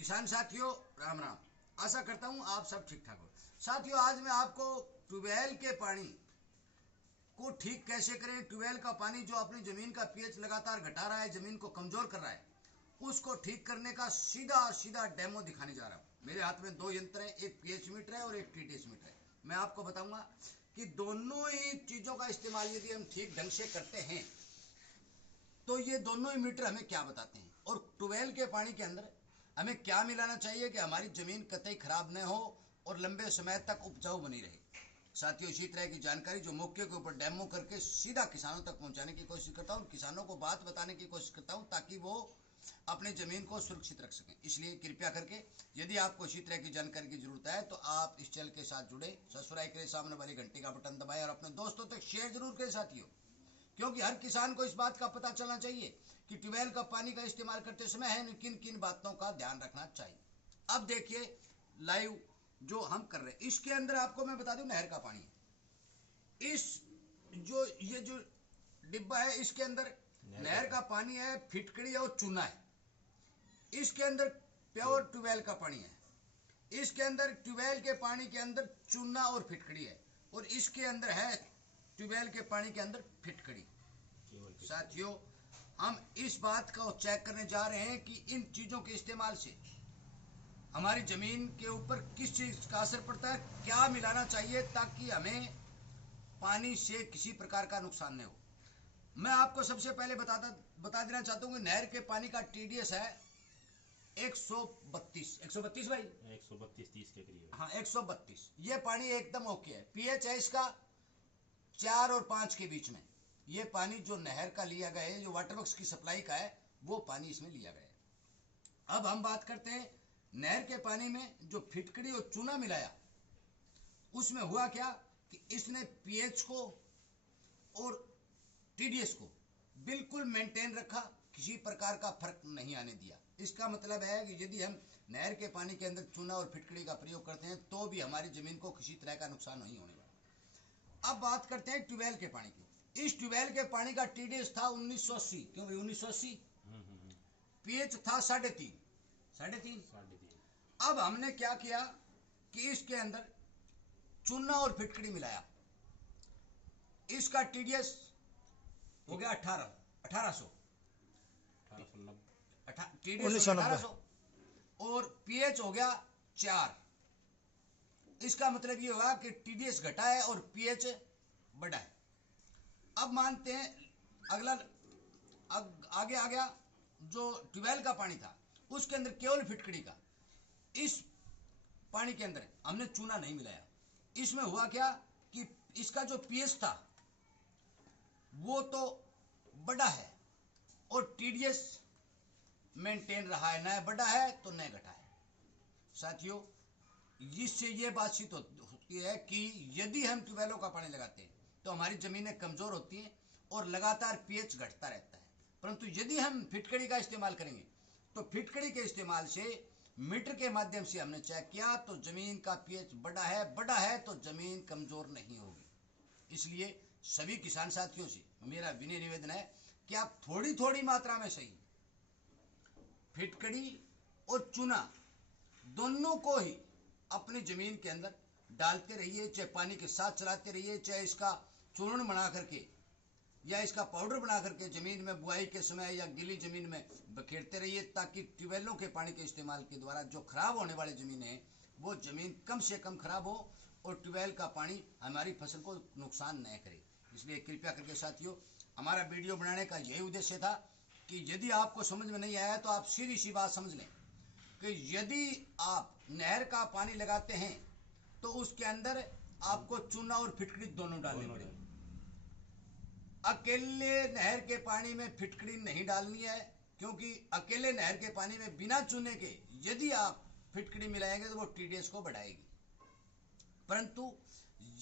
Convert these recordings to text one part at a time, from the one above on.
किसान साथियों, राम राम। आशा करता हूँ आप सब ठीक ठाक हो। साथियों, आज मैं आपको ट्यूबवेल के पानी को ठीक कैसे करें, ट्यूबवेल का पानी जो अपनी ज़मीन का पीएच लगातार घटा रहा है, ज़मीन को कमज़ोर कर रहा है, उसको ठीक करने का सीधा सीधा डेमो दिखाने जा रहा हूँ। मेरे हाथ में दो यंत्र हैं, एक पीएच मीटर है और एक टीडीएस मीटर है। मैं आपको बताऊंगा कि दोनों ही चीज़ों का इस्तेमाल यदि हम ठीक ढंग से करते हैं तो ये दोनों ही मीटर हमें क्या बताते हैं, और ट्यूबवेल के पानी के अंदर हमें क्या मिलाना चाहिए कि हमारी ज़मीन कतई खराब न हो और लंबे समय तक उपजाऊ बनी रहे। साथियों, इसी तरह की जानकारी जो मौके के ऊपर डेमो करके सीधा किसानों तक पहुंचाने की कोशिश करता हूं, किसानों को बात बताने की कोशिश करता हूं ताकि वो अपनी ज़मीन को सुरक्षित रख सकें। इसलिए कृपया करके यदि आपको इसी तरह की जानकारी की जरूरत है तो आप इस चैनल के साथ जुड़े, सब्सक्राइब करें, सामने वाली घंटी का बटन दबाएं और अपने दोस्तों तक शेयर जरूर करें साथियों, क्योंकि हर किसान को इस बात का पता चलना चाहिए कि ट्यूबवेल का पानी का इस्तेमाल करते समय है किन किन बातों का ध्यान रखना चाहिए। अब देखिए लाइव जो हम कर रहे हैं, इसके अंदर आपको मैं बता दूं नहर का पानी है। ये जो डिब्बा है इसके अंदर नहर का पानी है, फिटकड़ी और चूना है। इसके अंदर प्योर ट्यूबवेल का पानी है। इसके अंदर ट्यूबवेल के पानी के अंदर चूना और फिटकड़ी है, और इसके अंदर है ट्यूबवेल के पानी के अंदर फिटकड़ी। साथियों, हम इस बात को चेक करने जा रहे हैं कि इन चीज़ों के इस्तेमाल से हमारी ज़मीन के ऊपर किस चीज़ का असर पड़ता है, क्या मिलाना चाहिए ताकि हमें पानी से किसी प्रकार का नुकसान न हो। मैं आपको सबसे पहले बता देना चाहता हूँ कि नहर के पानी का टीडीएस है 132 भाई, 132-30 के करीब। हाँ 132। ये पानी एकदम ओके है। पीएच है इसका 4 और 5 के बीच में। ये पानी जो नहर का लिया गया है, जो वाटर वर्क्स की सप्लाई का है, वो पानी इसमें लिया गया है। अब हम बात करते हैं नहर के पानी में जो फिटकड़ी और चूना मिलाया, उसमें हुआ क्या कि इसने पीएच को और टीडीएस को बिल्कुल मेंटेन रखा, किसी प्रकार का फर्क नहीं आने दिया। इसका मतलब है कि यदि हम नहर के पानी के अंदर चूना और फिटकड़ी का प्रयोग करते हैं तो भी हमारी ज़मीन को किसी तरह का नुकसान नहीं होने वाला। अब बात करते हैं ट्यूबवेल के पानी की। इस ट्यूबवेल के पानी का टीडीएस था 1980। क्यों भाई 1980? पीएच था 3.5। अब हमने क्या किया कि इसके अंदर चूना और फिटकड़ी मिलाया। इसका टीडीएस हो गया 1800, टीडीएस 1800, और पीएच हो गया 4। इसका मतलब ये हुआ कि टीडीएस घटा है और पीएच बढ़ा है। अब मानते हैं अगला आगे आ गया जो ट्यूबवेल का पानी था, उसके अंदर केवल फिटकड़ी का। इस पानी के अंदर हमने चूना नहीं मिलाया। इसमें हुआ क्या कि इसका जो पीएच था वो तो बढ़ा है और टीडीएस मेंटेन रहा है, न बढ़ा है तो न घटा है। साथियों, इससे ये बातचीत होती है कि यदि हम ट्यूबवेलों का पानी लगाते हैं तो हमारी ज़मीनें कमज़ोर होती हैं और लगातार पीएच घटता रहता है। परंतु यदि हम फिटकड़ी का इस्तेमाल करेंगे तो फिटकड़ी के इस्तेमाल से मीटर के माध्यम से हमने चेक किया तो ज़मीन का पीएच बढ़ा है तो ज़मीन कमज़ोर नहीं होगी। इसलिए सभी किसान साथियों से मेरा विनय निवेदन है कि आप थोड़ी थोड़ी मात्रा में सही फिटकड़ी और चूना दोनों को ही अपनी ज़मीन के अंदर डालते रहिए, चाहे पानी के साथ चलाते रहिए, चाहे इसका चूर्ण बना करके या इसका पाउडर बना करके ज़मीन में बुआई के समय या गीली ज़मीन में बखेरते रहिए, ताकि ट्यूबवेलों के पानी के इस्तेमाल के द्वारा जो खराब होने वाली ज़मीन है वो ज़मीन कम से कम खराब हो और ट्यूबवेल का पानी हमारी फसल को नुकसान न करे। इसलिए कृपया करके साथियों, हमारा वीडियो बनाने का यही उद्देश्य था कि यदि आपको समझ में नहीं आया तो आप सीधी सी बात समझ लें कि यदि आप नहर का पानी लगाते हैं तो उसके अंदर आपको चूना और फिटकड़ी दोनों डालनी पड़ेगी। अकेले नहर के पानी में फिटकड़ी नहीं डालनी है, क्योंकि अकेले नहर के पानी में बिना चूने के यदि आप फिटकड़ी मिलाएंगे तो वो टीडीएस को बढ़ाएगी। परंतु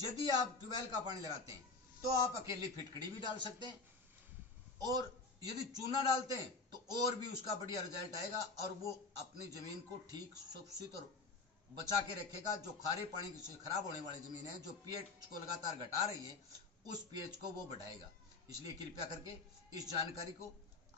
यदि आप ट्यूबवेल का पानी लगाते हैं तो आप अकेली फिटकड़ी भी डाल सकते हैं, और यदि चूना डालते हैं तो और भी उसका बढ़िया रिजल्ट आएगा और वो अपनी ज़मीन को ठीक सुरक्षित और बचा के रखेगा। जो खारे पानी से खराब होने वाली ज़मीन है, जो पीएच को लगातार घटा रही है, उस पीएच को वो बढ़ाएगा। इसलिए कृपया करके इस जानकारी को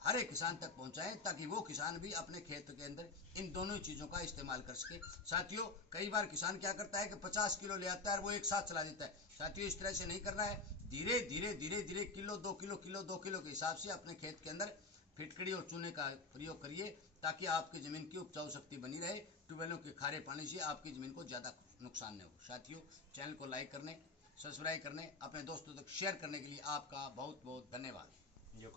हर एक किसान तक पहुंचाएं, ताकि वो किसान भी अपने खेत के अंदर इन दोनों चीज़ों का इस्तेमाल कर सके। साथियों, कई बार किसान क्या करता है कि 50 किलो ले आता है और वो एक साथ चला देता है। साथियों, इस तरह से नहीं करना है। धीरे धीरे धीरे धीरे किलो 2 किलो के हिसाब से अपने खेत के अंदर फिटकड़ी और चूने का प्रयोग करिए, ताकि आपकी ज़मीन की उपजाऊ शक्ति बनी रहे। ट्यूबवेलों के खारे पानी से आपकी ज़मीन को ज़्यादा नुकसान न हो। साथियों, चैनल को लाइक करने, सब्सक्राइब करने, अपने दोस्तों तक शेयर करने के लिए आपका बहुत बहुत धन्यवाद। जो